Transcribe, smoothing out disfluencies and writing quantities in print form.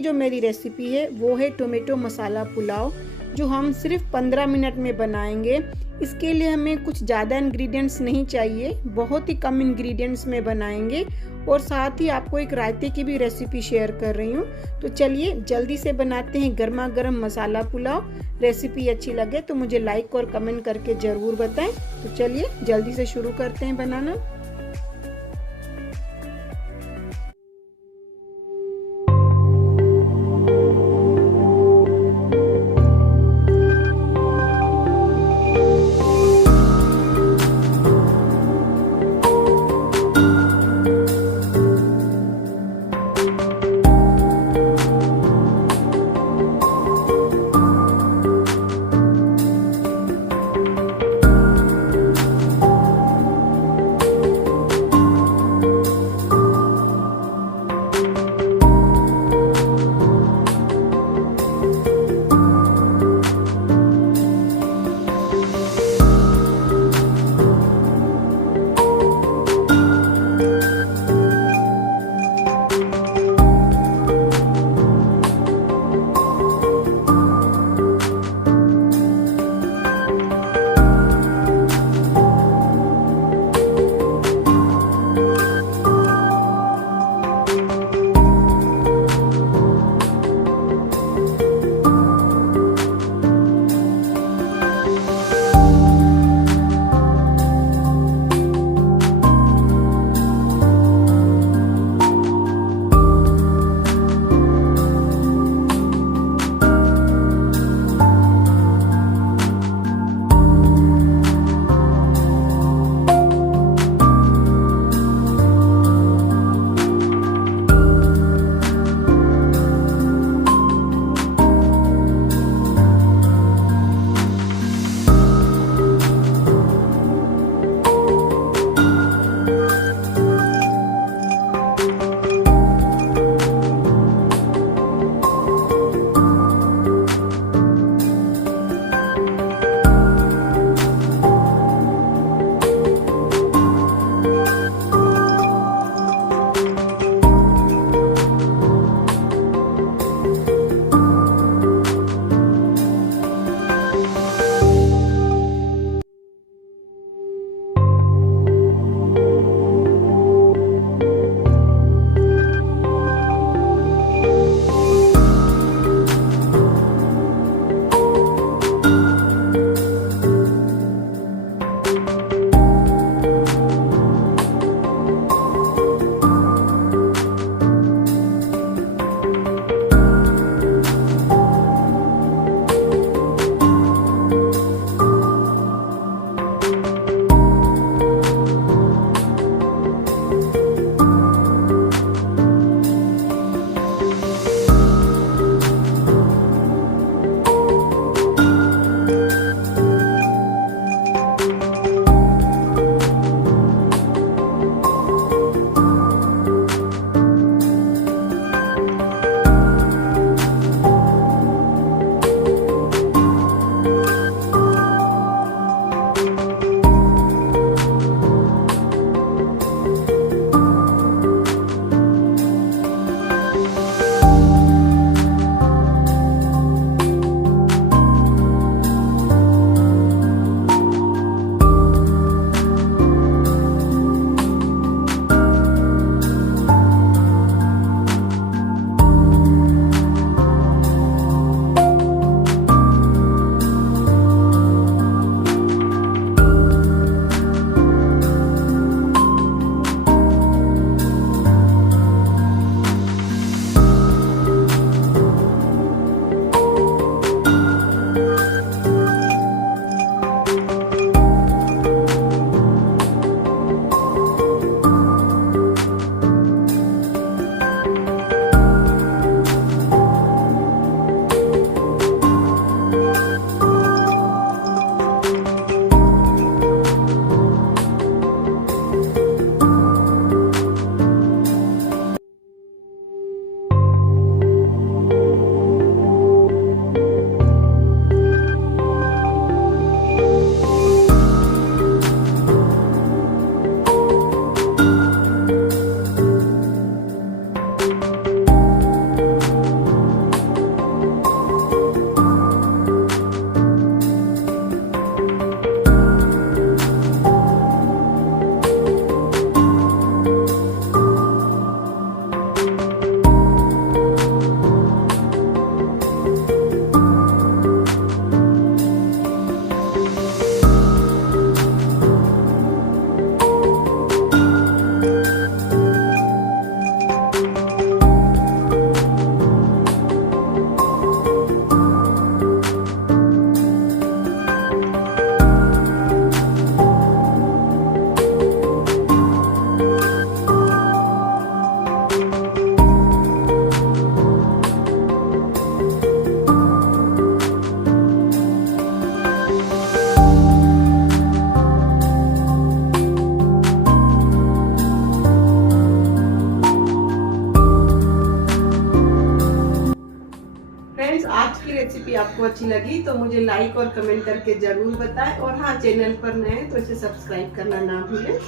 की जो मेरी रेसिपी है वो है टोमेटो मसाला पुलाव, जो हम सिर्फ 15 मिनट में बनाएंगे। इसके लिए हमें कुछ ज़्यादा इंग्रेडिएंट्स नहीं चाहिए, बहुत ही कम इंग्रेडिएंट्स में बनाएंगे और साथ ही आपको एक रायते की भी रेसिपी शेयर कर रही हूँ। तो चलिए जल्दी से बनाते हैं गर्मा गर्म मसाला पुलाव। रेसिपी अच्छी लगे तो मुझे लाइक और कमेंट करके ज़रूर बताएं। तो चलिए जल्दी से शुरू करते हैं बनाना। आज की रेसिपी आपको अच्छी लगी तो मुझे लाइक और कमेंट करके ज़रूर बताएं, और हाँ, चैनल पर नए हैं तो इसे सब्सक्राइब करना ना भूलें।